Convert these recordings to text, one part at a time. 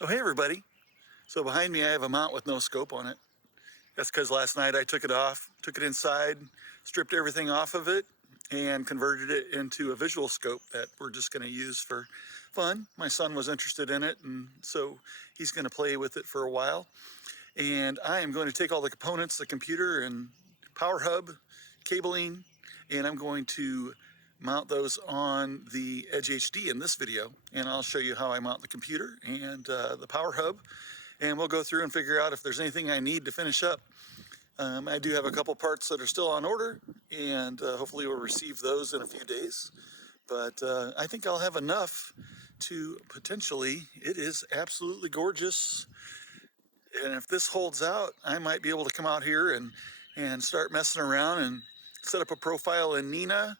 Oh, hey everybody. So behind me I have a mount with no scope on it. That's because last night I took it off, took it inside, stripped everything off of it, and converted it into a visual scope that we're just going to use for fun. My son was interested in it, and so he's going to play with it for a while. And I am going to take all the components, the computer and power hub, cabling, and I'm going to mount those on the EdgeHD in this video. And I'll show you how I mount the computer and the power hub. And we'll go through and figure out if there's anything I need to finish up. I do have a couple parts that are still on order, and hopefully we'll receive those in a few days. But I think I'll have enough to potentially, it is absolutely gorgeous. And if this holds out, I might be able to come out here and start messing around and set up a profile in Nina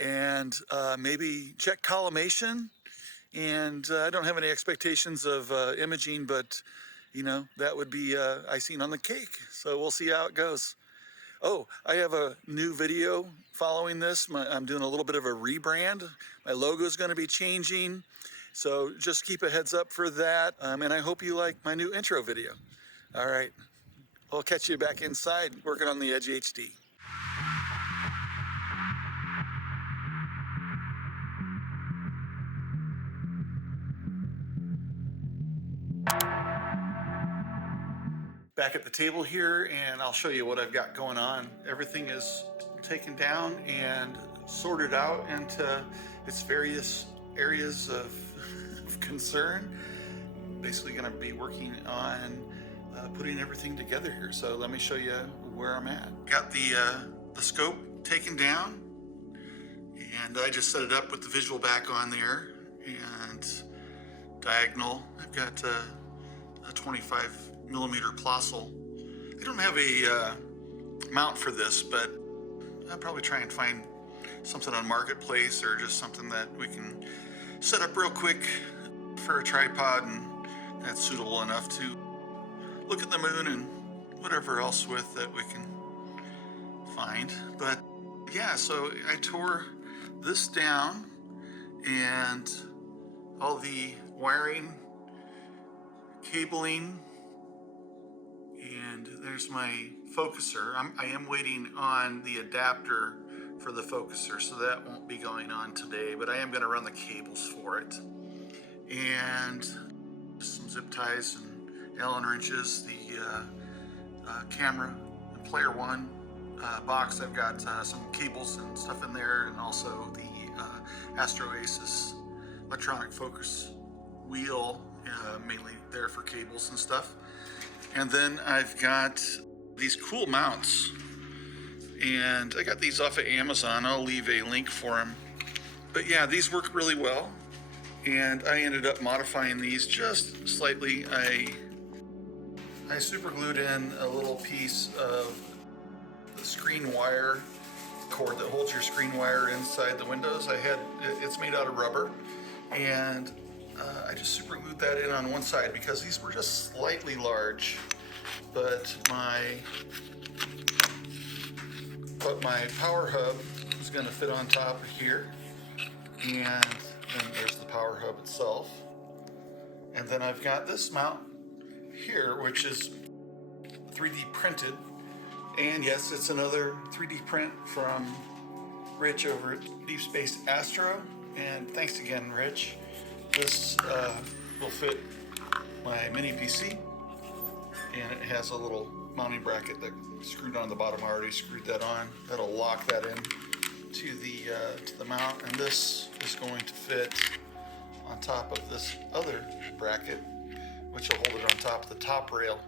and maybe check collimation. And I don't have any expectations of imaging, but you know, that would be icing on the cake. So we'll see how it goes. Oh, I have a new video following this. I'm doing a little bit of a rebrand. My logo is going to be changing. So just keep a heads up for that. And I hope you like my new intro video. All right. I'll catch you back inside working on the EdgeHD. Back at the table here, and I'll show you what I've got going on. Everything is taken down and sorted out into its various areas of concern. Basically going to be working on putting everything together here. So let me show you where I'm at. Got the scope taken down, and I just set it up with the visual back on there and diagonal. I've got a 25 millimeter Plössl. I don't have a mount for this, but I'll probably try and find something on Marketplace or just something that we can set up real quick for a tripod, and that's suitable enough to look at the moon and whatever else with that we can find. But yeah, so I tore this down, and all the wiring, cabling, and there's my focuser. I am waiting on the adapter for the focuser, so that won't be going on today, but I am going to run the cables for it. And some zip ties and Allen wrenches, the camera and player one box. I've got some cables and stuff in there, and also the Astroasis electronic focus wheel, mainly there for cables and stuff. And then I've got these cool mounts, and I got these off of Amazon. I'll leave a link for them. But yeah, these work really well, and I ended up modifying these just slightly. I super glued in a little piece of the screen wire cord that holds your screen wire inside the windows. It's made out of rubber, and I just super glued that in on one side because these were just slightly large, but my power hub is going to fit on top of here, and then there's the power hub itself. And then I've got this mount here, which is 3D printed, and yes, it's another 3D print from Rich over at Deep Space Astro, and thanks again, Rich. This will fit my mini PC, and it has a little mounting bracket that screwed on the bottom. I already screwed that on. That'll lock that in to the mount, and this is going to fit on top of this other bracket, which will hold it on top of the top rail.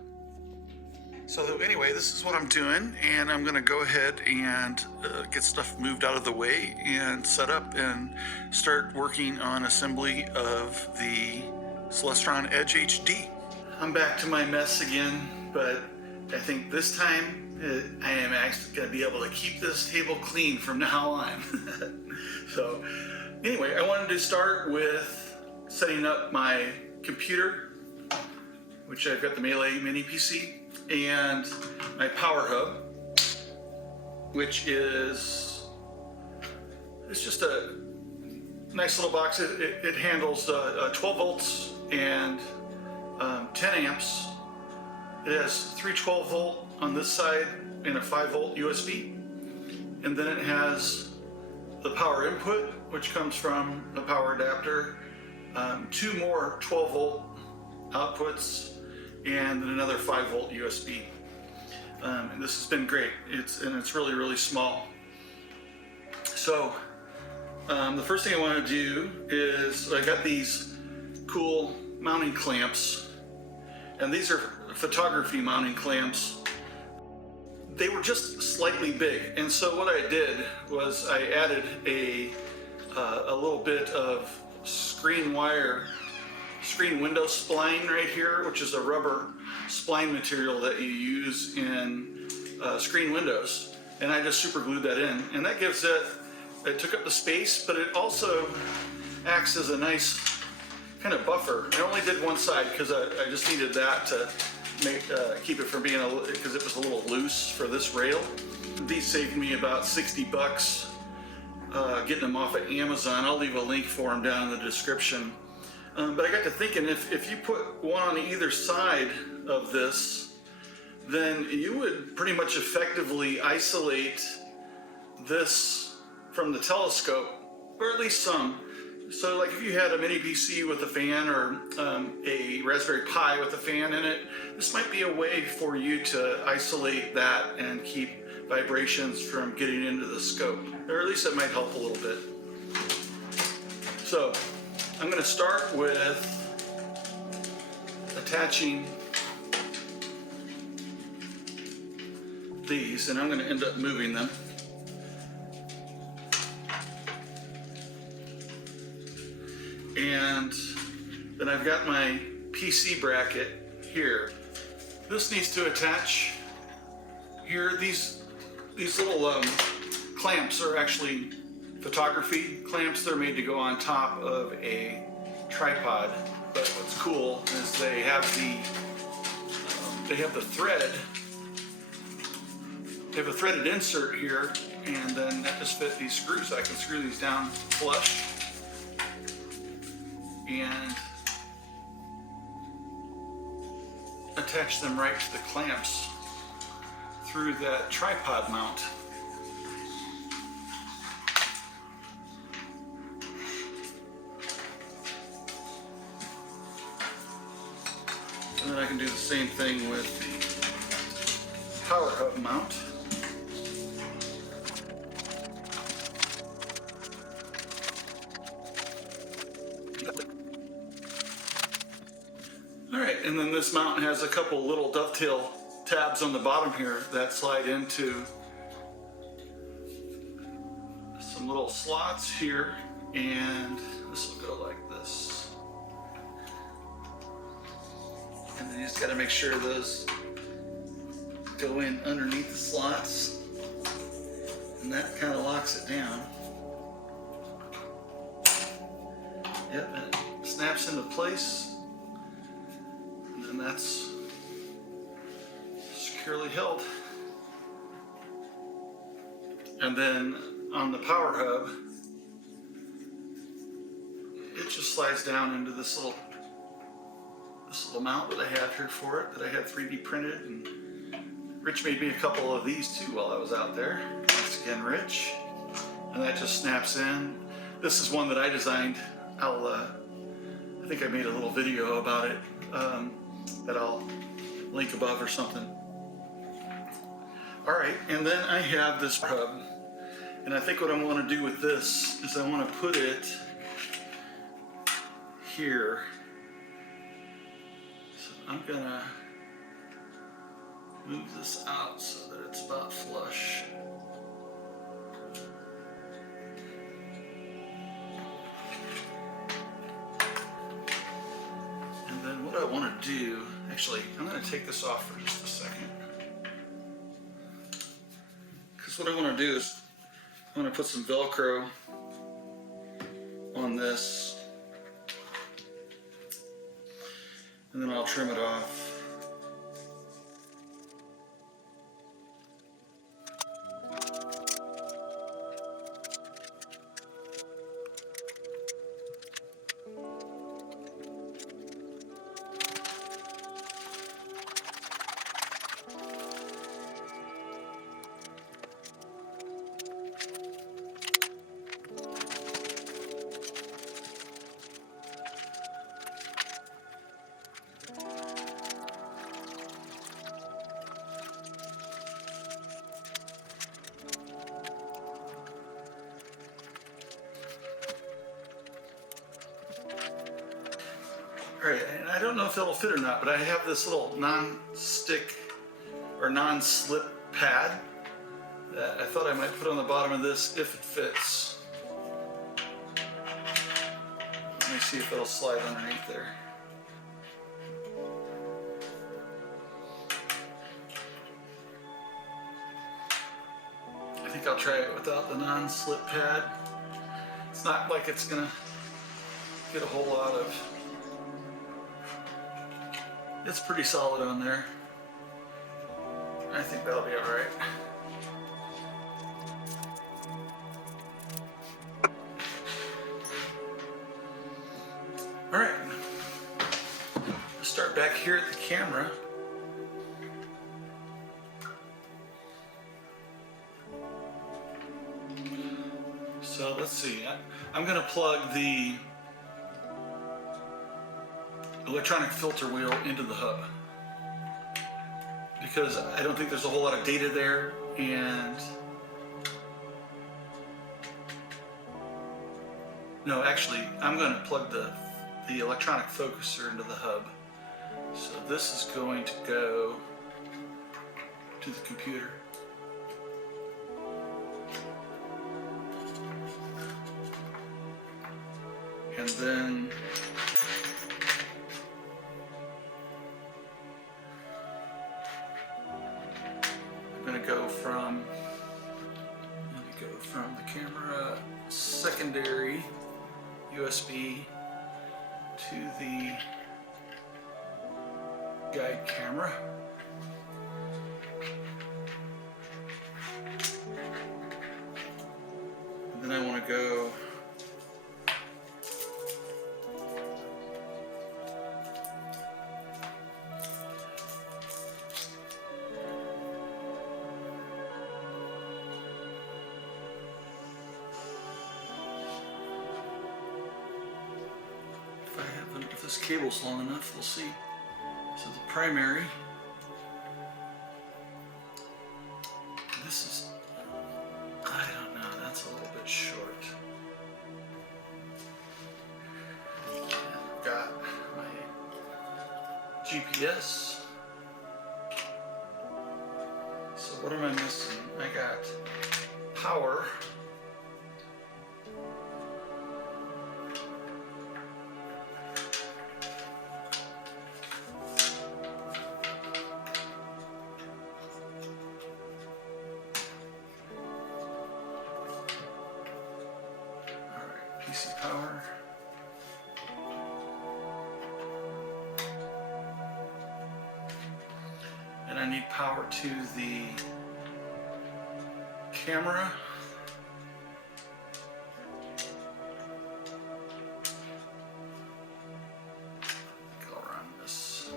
So anyway, this is what I'm doing, and I'm going to go ahead and get stuff moved out of the way and set up and start working on assembly of the Celestron EdgeHD. I'm back to my mess again, but I think this time I am actually going to be able to keep this table clean from now on. So anyway, I wanted to start with setting up my computer, which I've got the Melee mini PC, and my power hub, which is, it's just a nice little box. It handles 12 volts and 10 amps. It has 312 volt on this side and a 5 volt USB. And then it has the power input, which comes from a power adapter, 2 more 12 volt outputs, and then another 5 volt USB. And this has been great. It's really, really small. So the first thing I want to do is I got these cool mounting clamps, and these are photography mounting clamps. They were just slightly big, and so what I did was I added a little bit of screen window spline right here, which is a rubber spline material that you use in screen windows, and I just super glued that in, and that gives it took up the space, but it also acts as a nice kind of buffer. I only did one side because I just needed that to keep it from being because it was a little loose for this rail. These saved me about 60 bucks getting them off at Amazon. I'll leave a link for them down in the description. But I got to thinking, if you put one on either side of this, then you would pretty much effectively isolate this from the telescope, or at least some. So like if you had a mini PC with a fan, or a Raspberry Pi with a fan in it, this might be a way for you to isolate that and keep vibrations from getting into the scope, or at least it might help a little bit. So I'm going to start with attaching these, and I'm going to end up moving them. And then I've got my PC bracket here. This needs to attach here. These little clamps are actually photography clamps. They're made to go on top of a tripod. But what's cool is they have the thread. They have a threaded insert here, and then that just fit these screws. So I can screw these down flush and attach them right to the clamps through that tripod mount. And then I can do the same thing with the power hub mount. Alright, and then this mount has a couple little dovetail tabs on the bottom here that slide into some little slots here, and this will go like this. And then you just got to make sure those go in underneath the slots, and that kind of locks it down. Yep, and it snaps into place. And that's securely held. And then on the power hub, it just slides down into this little mount that I have here for it, that I had 3D printed. And Rich made me a couple of these too while I was out there. Thanks again, Rich. And that just snaps in. This is one that I designed. I think I made a little video about it. That I'll link above or something. Alright, and then I have this hub, and I think what I want to do with this is I want to put it here. So I'm gonna move this out so that it's about flush. What I want to do, actually, I'm going to take this off for just a second. Because what I want to do is, I want to put some Velcro on this, and then I'll trim it off. Alright, and I don't know if it'll fit or not, but I have this little non-stick or non-slip pad that I thought I might put on the bottom of this if it fits. Let me see if it'll slide underneath there. I think I'll try it without the non-slip pad. It's not like it's gonna get a whole lot of... It's pretty solid on there. I think that'll be alright. Alright. Let's start back here at the camera. So let's see. I'm going to plug the electronic filter wheel into the hub because I don't think there's a whole lot of data there, and no, actually I'm going to plug the electronic focuser into the hub. So this is going to go to the computer. And then I'm going to go from the camera secondary USB to the guide camera. And then I want to go if this cable's long enough, we'll see. So the primary, this is, I don't know, that's a little bit short. I've got my GPS. So what am I missing? I got power. PC power. And I need power to the camera. I'll run this.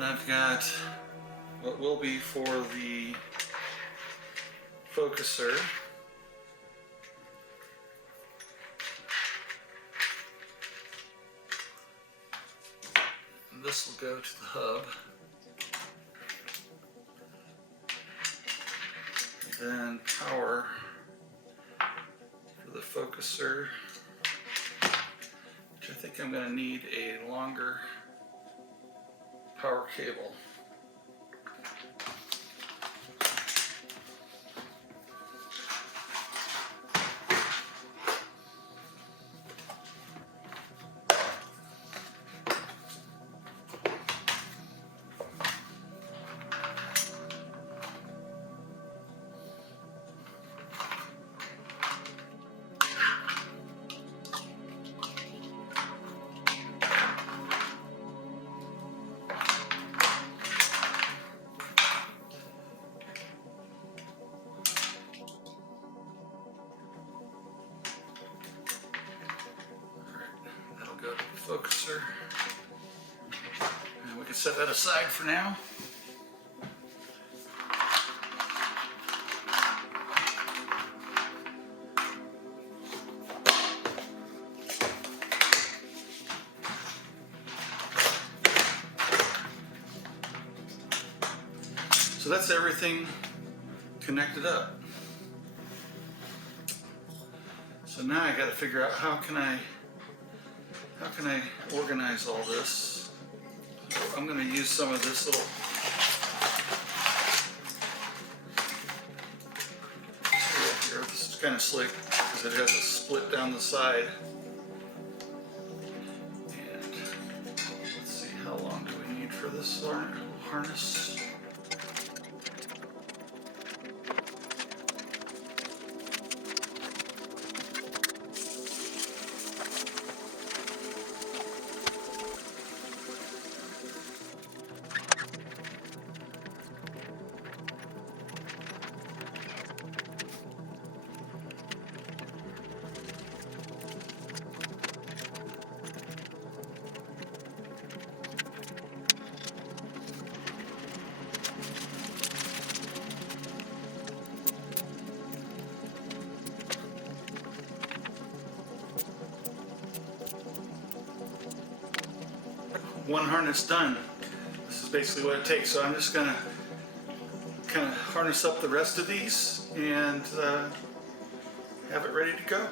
I've got what will be for the focuser. And this will go to the hub. And then power for the focuser, which I think I'm going to need a longer power cable. Go to the focuser, and we can set that aside for now. So that's everything connected up. So now I got to figure out how can I organize all this. So I'm going to use some of this little here. This is kind of slick because it has a split down the side. And let's see, how long do we need for this harness? One harness done. This is basically what it takes. So I'm just gonna kind of harness up the rest of these and have it ready to go.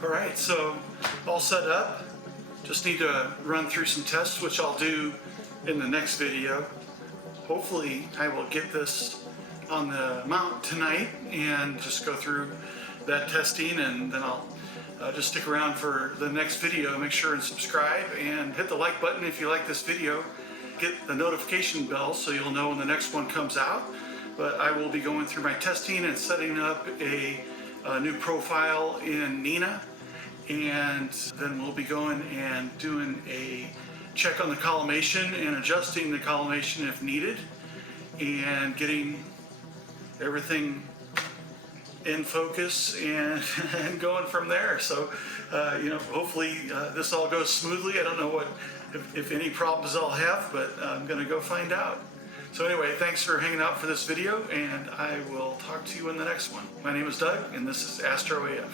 Alright, so all set up. Just need to run through some tests, which I'll do in the next video. Hopefully I will get this on the mount tonight and just go through that testing, and then I'll just stick around for the next video. Make sure and subscribe and hit the like button if you like this video. Get the notification bell so you'll know when the next one comes out. But I will be going through my testing and setting up a new profile in Nina, and then we'll be going and doing a check on the collimation and adjusting the collimation if needed, and getting everything in focus and, and going from there. So hopefully this all goes smoothly. I don't know if any problems I'll have, but I'm gonna go find out. So anyway, thanks for hanging out for this video, and I will talk to you in the next one. My name is Doug, and this is AstroAF.